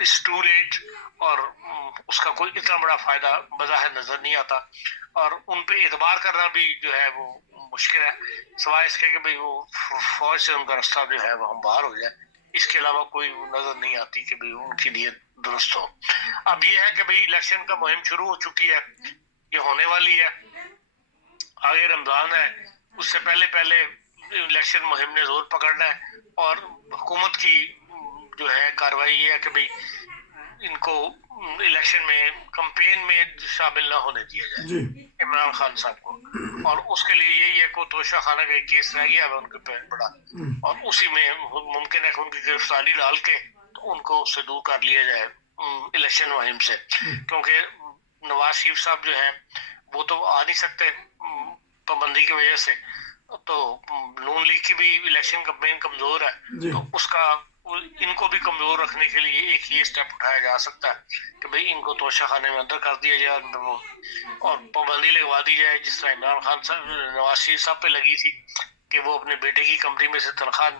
It's to late, اور اس کا کوئی اتنا بڑا فائدہ بظاہر نظر نہیں آتا، اور ان پہ اعتبار کرنا بھی جو ہے وہ مشکل ہے، سوائے اس کے کہ بھئی وہ فوج سے ان کا راستہ جو ہے وہ ہم باہر ہو جائے، اس کے علاوہ کوئی نظر نہیں آتی کہ بھئی ان کی نیت درست ہو۔ اب یہ ہے کہ بھئی الیکشن کا مہم شروع ہو چکی ہے، یہ ہونے والی ہے، آگے رمضان ہے، اس سے پہلے الیکشن مہم نے زور پکڑنا ہے، اور حکومت کی جو ہے کارروائی یہ ہے کہ بھئی ان کو الیکشن میں کمپین میں شامل نہ ہونے دیا جائے جی عمران خان صاحب کو، اور اس کے لیے یہی ہے کہ توشہ خانہ کا ایک کیس رہ گیا ہے ان کے پہ بڑا، اور اسی میں ممکن ہے کہ ان کی گرفتاری ڈال کے تو ان کو اس سے دور کر لیا جائے الیکشن مہم سے، کیونکہ نواز شریف صاحب جو ہے وہ تو آ نہیں سکتے پابندی کی وجہ سے، تو نون لیگ کی بھی الیکشن کمپین کمزور ہے، تو اس کا ان کو بھی کمزور رکھنے کے لیے ایک یہ سٹیپ اٹھایا جا سکتا ہے کہ بھئی ان کو توشہ خانے میں اندر کر دیا جائے اور پابندی لگوا دی جائے، جس طرح عمران خان صاحب نواز شریف صاحب پہ لگی تھی کہ وہ اپنے بیٹے کی کمپنی میں سے تنخواہ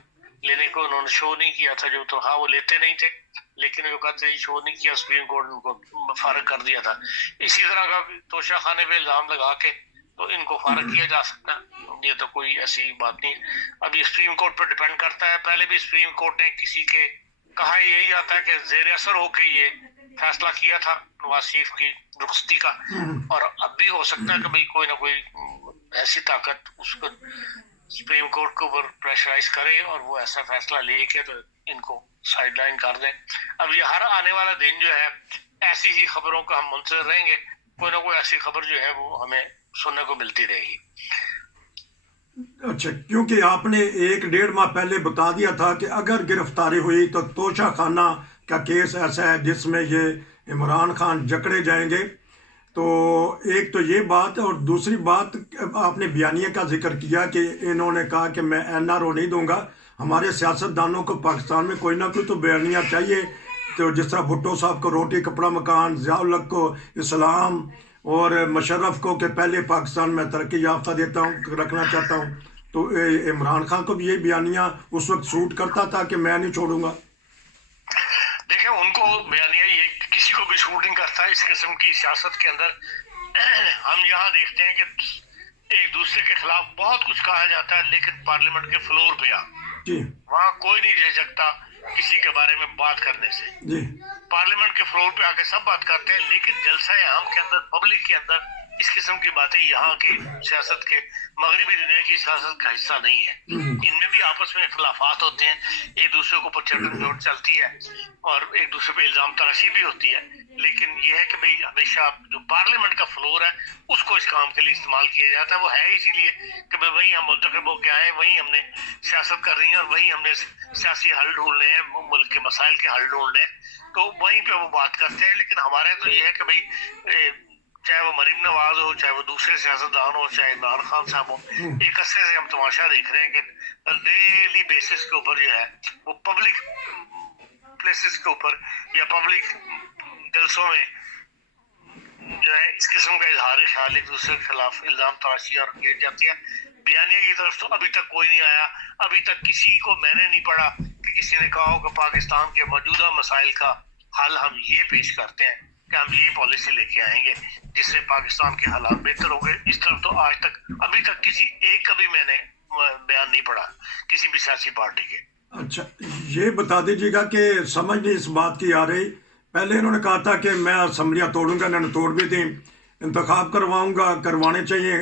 لینے کو انہوں نے شو نہیں کیا تھا، جو تنخواہ وہ لیتے نہیں تھے لیکن وہ کہتے شو نہیں کیا، سپریم کورٹ ان کو فارغ کر دیا تھا، اسی طرح کا توشہ خانے پہ الزام لگا کے تو ان کو فارغ کیا جا سکتا ہے، یہ تو کوئی ایسی بات نہیں۔ اب یہ سپریم کورٹ پر ڈیپینڈ کرتا ہے، پہلے بھی سپریم کورٹ نے کسی کے کہا یہی آتا ہے کہ زیر اثر ہو کے یہ فیصلہ کیا تھا نواز شریف کی رخصتی کا، اور اب بھی ہو سکتا ہے کہ بھئی کوئی نہ کوئی ایسی طاقت اس کو سپریم کورٹ کے اوپر پریشرائز کرے اور وہ ایسا فیصلہ لے کے تو ان کو سائڈ لائن کر دیں۔ اب یہ ہر آنے والا دن جو ہے ایسی ہی خبروں کا ہم منتظر رہیں گے، کوئی نہ کوئی ایسی خبر جو ہے وہ ہمیں سننے کو ملتی رہے گی۔ اچھا، کیونکہ آپ نے 1-1.5 ماہ پہلے بتا دیا تھا کہ اگر گرفتاری ہوئی تو توشہ خانہ کا کیس ایسا ہے جس میں یہ عمران خان جکڑے جائیں گے، تو ایک تو یہ بات، اور دوسری بات آپ نے بیانیے کا ذکر کیا کہ انہوں نے کہا کہ میں NRO نہیں دوں گا، ہمارے سیاستدانوں کو پاکستان میں کوئی نہ کوئی تو بیانیہ چاہیے، تو جس طرح بھٹو صاحب کو روٹی کپڑا مکان، ضیاء الحق کو اسلام، اور مشرف کو کہ پہلے پاکستان میں ترقی یافتہ رکھنا چاہتا ہوں، تو عمران خان کو بھی یہ بیانیہ اس وقت سوٹ کرتا تھا کہ میں نہیں چھوڑوں گا۔ دیکھیں ان کو بیانیہ یہ کسی کو بھی شوٹ نہیں کرتا اس قسم کی سیاست کے اندر۔ ہم یہاں دیکھتے ہیں کہ ایک دوسرے کے خلاف بہت کچھ کہا جاتا ہے، لیکن پارلیمنٹ کے فلور پہ جی وہاں کوئی نہیں جھجکتا کسی کے بارے میں بات کرنے سے۔ جی پارلیمنٹ کے فلور پہ آ کے سب بات کرتے ہیں، لیکن جلسہ عام کے اندر، پبلک کے اندر اس قسم کی باتیں یہاں کی سیاست کے، مغربی دنیا کی سیاست کا حصہ نہیں ہے۔ ان میں بھی آپس میں اختلافات ہوتے ہیں، ایک دوسرے کو اوپر چٹن جوڑ چلتی ہے اور ایک دوسرے پہ الزام تراشی بھی ہوتی ہے، لیکن یہ ہے کہ بھئی ہمیشہ جو پارلیمنٹ کا فلور ہے اس کو اس کام کے لیے استعمال کیا جاتا ہے۔ وہ ہے اسی لیے کہ بھئی وہیں ہم منتخب ہو کے آئے، وہیں ہم نے سیاست کرنی ہے، اور وہیں ہم نے سیاسی حل ڈھونڈنے ہیں، ملک کے مسائل کے حل ڈھونڈنے ہیں، تو وہیں پہ وہ بات کرتے ہیں۔ لیکن ہمارے تو یہ ہے کہ بھئی چاہے وہ مریم نواز ہو، چاہے وہ دوسرے سیاستدان ہو، چاہے عمران خان صاحب ہو، ایک عرصے سے ہم تماشا دیکھ رہے ہیں کہ ڈیلی بیسس کے اوپر جو ہے وہ پبلک پلیسز کے اوپر یا پبلک جلسوں میں جو ہے اس قسم کا اظہار خیال ایک دوسرے کے خلاف الزام تراشی اور کیے جاتی ہے۔ بیانیہ کی طرف تو ابھی تک کوئی نہیں آیا، ابھی تک کسی کو میں نے نہیں پڑھا کہ کسی نے کہا ہو کہ پاکستان کے موجودہ مسائل کا حل ہم یہ پیش کرتے ہیں کہ ہم یہ پالیسی لے کے آئیں گے جس سے پاکستان کے حالات بہتر ہوں گے۔ اس طرف تو آج تک ابھی تک کسی ایک کا بھی میں نے بیان نہیں پڑھا کسی بھی سیاسی پارٹی کے۔ اچھا، یہ بتا دیجیے گا کہ سمجھ نہیں اس بات کی آ رہی، پہلے انہوں نے کہا تھا کہ میں اسمبلیاں توڑوں گا، انہوں نے توڑ بھی دیں، انتخاب کرواؤں گا، کروانے چاہیے،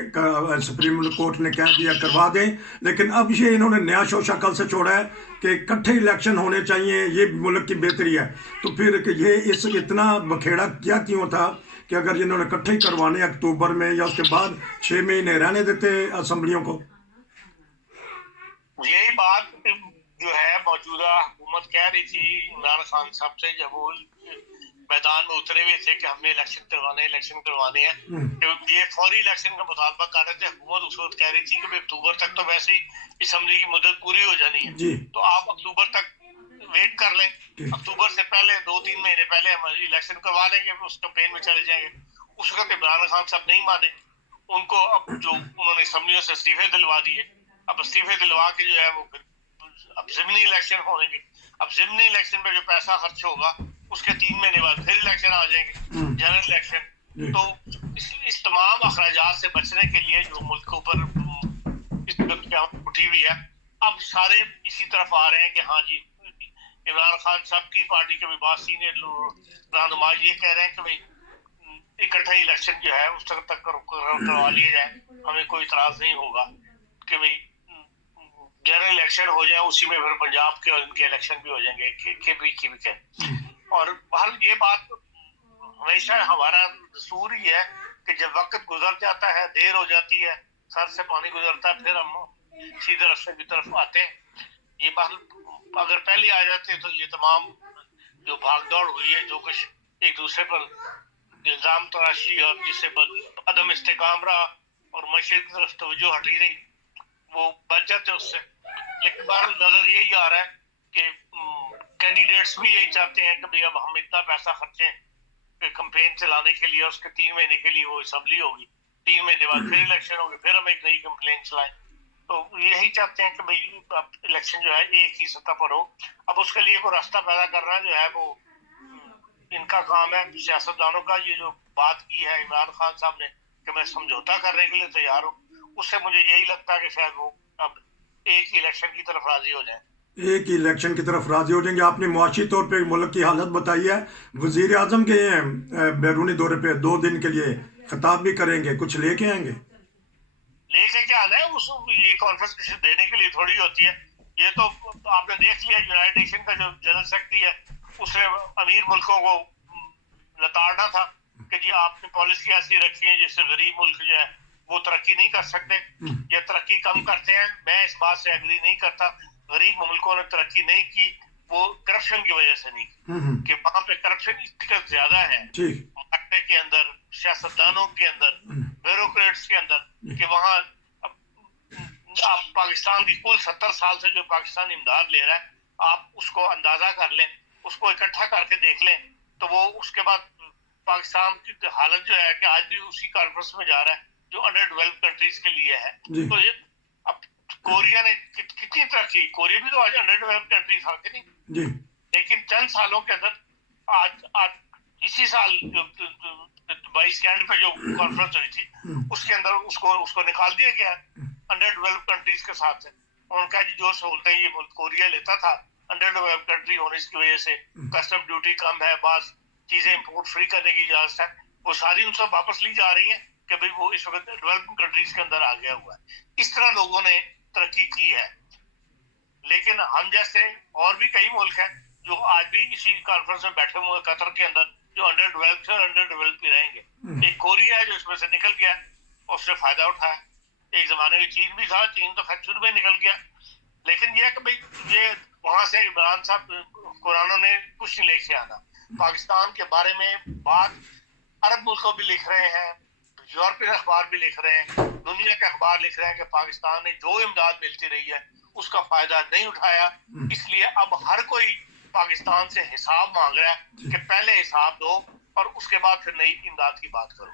سپریم کورٹ نے کہہ دیا کروا دیں، لیکن اب یہ انہوں نے نیا شوشہ کل سے چھوڑا ہے کہ اکٹھے الیکشن ہونے چاہیے، یہ ملک کی بہتری ہے، تو پھر یہ اس اتنا بکھیڑا کیا کیوں تھا کہ اگر انہوں نے اکٹھے ہی کروانے اکتوبر میں یا اس کے بعد 6 مہینے رہنے دیتے اسمبلیوں کو؟ یہی بات جو ہے موجودہ حکومت کہہ رہی تھی عمران خان صاحب سے جب وہ میدان میں اترے ہوئے تھے کہ ہم نے الیکشن کروانے ہیں، کہ یہ فوری الیکشن کا مطالبہ کر رہے تھے۔ حکومت اس وقت کہہ رہی تھی کہ اکتوبر تک تو ویسے ہی اسمبلی کی مدت پوری ہو جانی ہے، تو آپ اکتوبر تک ویٹ کر لیں، اکتوبر سے پہلے 2-3 مہینے پہلے ہم الیکشن کروا لیں گے، اس کمپین میں چلے جائیں گے۔ اس وقت عمران خان صاحب نہیں مانے، ان کو اب جو انہوں نے اسمبلیوں سے استعفے دلوا دیے، اب استعفے دلوا کے جو ہے وہ اب ضمنی الیکشن ہونے گے۔ اب ضمنی الیکشن پہ جو پیسہ خرچ ہوگا اس کے 3 مہینے بعد پھر الیکشن آ جائیں گے، جنرل الیکشن. تو اس تمام اخراجات سے بچنے کے لیے جو ملک کے اوپر اس وقت اٹھی ہوئی ہے، اب سارے اسی طرف آ رہے ہیں کہ ہاں جی عمران خان صاحب کی پارٹی کے بھی بہت سینئر رہنما یہ کہہ رہے ہیں کہ بھائی اکٹھا الیکشن جو ہے اس تک کروا لیا جائے، ہمیں کوئی اعتراض نہیں ہوگا کہ بھائی جنرل الیکشن ہو جائے، اسی میں پھر پنجاب کے اور ان کے الیکشن بھی ہو جائیں گے کے پی کی بھی. اور بہرحال یہ بات ہمیشہ ہمارا دستور ہی ہے کہ جب وقت گزر جاتا ہے، دیر ہو جاتی ہے، سر سے پانی گزرتا ہے، پھر ہم سیدھے راستے کی طرف آتے ہیں. یہ بات اگر پہلے آ جاتے تو یہ تمام جو بھاگ دوڑ ہوئی ہے، جو کچھ ایک دوسرے پر الزام تراشی اور جس سے عدم استحکام رہا اور معیشت کی طرف توجہ ہٹی رہی، وہ بچ جاتے اس سے. لیکن بہرحال نظر یہی آ رہا ہے کہ کینڈیڈیٹس بھی یہی چاہتے ہیں کہ بھئی اب ہم اتنا پیسہ خرچیں کہ کمپین چلانے کے لیے، اس کے 3 مہینے کے لیے وہ اسمبلی ہوگی، 3 مہینے بعد پھر الیکشن ہوگی، پھر ہم ایک نئی کمپلین چلائیں. تو یہی چاہتے ہیں کہ بھئی اب الیکشن جو ہے ایک ہی سطح پر ہو. اب اس کے لیے کوئی راستہ پیدا کرنا جو ہے وہ ان کا کام ہے، سیاستدانوں کا. یہ جو بات کی ہے عمران خان صاحب نے کہ میں سمجھوتا کرنے کے لیے تیار ہوں، اس سے مجھے یہی لگتا ہے کہ شاید وہ اب ایک ہی الیکشن کی طرف راضی ہو جائیں. ایک ہی الیکشن کی طرف راضی ہو جائیں گے. آپ نے معاشی طور پہ ملک کی حالت بتائی ہے. وزیر اعظم کے بیرونی دورے پہ 2 دن کے لیے خطاب بھی کریں گے، کچھ لے کے آئیں گے؟ لے کے کیا آنا ہے؟ یہ کانفرنس دینے کے لیے تھوڑی ہوتی ہے. یہ تو آپ نے دیکھ لیا یونائٹڈ نیشن کا جو جنرل سیکرٹری ہے، اس نے امیر ملکوں کو لتاڑنا تھا کہ جی آپ نے پالیسی ایسی رکھی ہے جس سے غریب ملک جو ہے وہ ترقی نہیں کر سکتے یا ترقی کم کرتے ہیں. میں اس بات سے ایگری نہیں کرتا. غریب ملکوں نے ترقی نہیں کی، وہ کرپشن کی وجہ سے نہیں کی، کہ وہاں پہ کرپشن اتنا زیادہ ہے معاشرے کے اندر، سیاستدانوں کے اندر، بیوروکریٹس کے اندر، کہ وہاں آپ پاکستان کی کل 70 سال سے جو پاکستان امداد لے رہا ہے، آپ اس کو اندازہ کر لیں، اس کو اکٹھا کر کے دیکھ لیں، تو وہ اس کے بعد پاکستان کی حالت جو ہے کہ آج بھی اسی کانفرنس میں جا رہا ہے جو انڈر ڈیولپ کنٹریز کے لیے ہے. تو یہ اب کوریا نے کتنی ترقی، کوریا بھی تو آج انڈر ڈیولپ کنٹری تھا کہ نہیں، لیکن چند سالوں کے اندر آج اسی سال 22 کے اینڈ پہ جو کانفرنس ہوئی تھی اس کے اندر اس کو نکال دیا گیا انڈر ڈیولپ کنٹریز کے ساتھ سے. ان کا جو سہولتیں یہ ملک کوریا لیتا تھا انڈر ڈیولپ کنٹری ہونے کی وجہ سے، کسٹم ڈیوٹی کم ہے، بعض چیزیں امپورٹ فری کرنے کی اجازت ہے، وہ ساری ان سے واپس لی جا رہی ہیں کہ بھئی وہ اس وقت ڈیولپنگ کنٹریز کے اندر آ گیا ہوا ہے. اس طرح لوگوں نے ترقی کی ہے. لیکن ہم جیسے اور بھی کئی ملک ہیں جو آج بھی اسی کانفرنس میں بیٹھے ہوئے قطر کے اندر، جو انڈر ڈیولپ تھے اور انڈر ڈیولپ بھی رہیں گے. ایک کوریا ہے جو اس میں سے نکل گیا اور اس نے فائدہ اٹھایا. ایک زمانے میں چین بھی تھا، چین تو خیر شروع میں نکل گیا. لیکن یہ کہ بھئی یہ وہاں سے عمران صاحب قرآنوں نے کچھ نہیں لے کے آنا. پاکستان کے بارے میں بات عرب ملکوں بھی لکھ رہے ہیں، یورپین اخبار بھی لکھ رہے ہیں، دنیا کے اخبار لکھ رہے ہیں کہ پاکستان نے جو امداد ملتی رہی ہے اس کا فائدہ نہیں اٹھایا. اس لیے اب ہر کوئی پاکستان سے حساب مانگ رہا ہے کہ پہلے حساب دو اور اس کے بعد پھر نئی امداد کی بات کرو.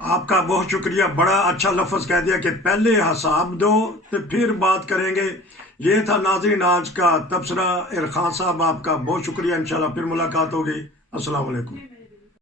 آپ کا بہت شکریہ. بڑا اچھا لفظ کہہ دیا کہ پہلے حساب دو تو پھر بات کریں گے. یہ تھا ناظرین آج کا تبصرہ. خان صاحب آپ کا بہت شکریہ. انشاءاللہ پھر ملاقات ہوگی. السلام علیکم.